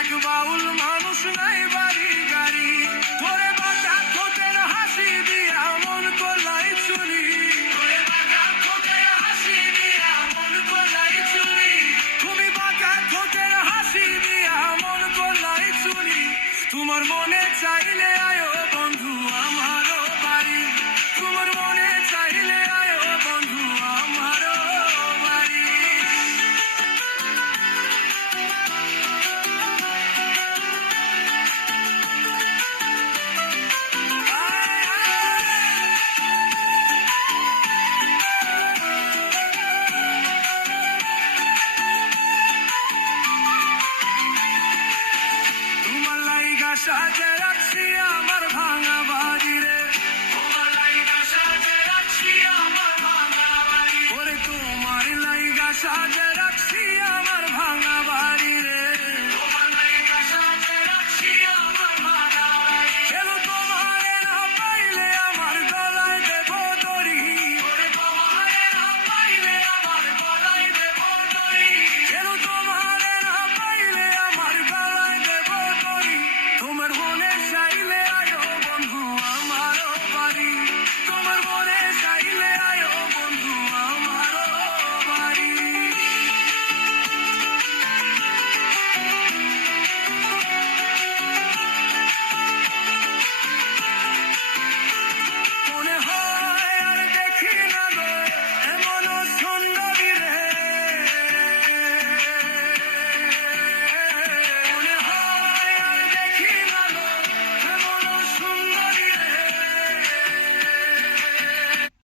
এক বাউল মানুষ, নাই বাড়ি গাড়ি, তোরে বাঁকা ঠোঁটের হাসি দিয়া মন করলাই চুরি, তোরে বাঁকা ঠোঁটের হাসি দিয়া মন করলাই চুরি, তুমি বাঁকা ঠোঁটের হাসি দিয়া মন করলাই চুরি। তোমার মনে চাইলে আয়ো বন্ধু আমারও বাড়ি, তোমার মনে চাইলে আয়ো বন্ধু আমারও বাড়ি। তোমার লাইগা সাজে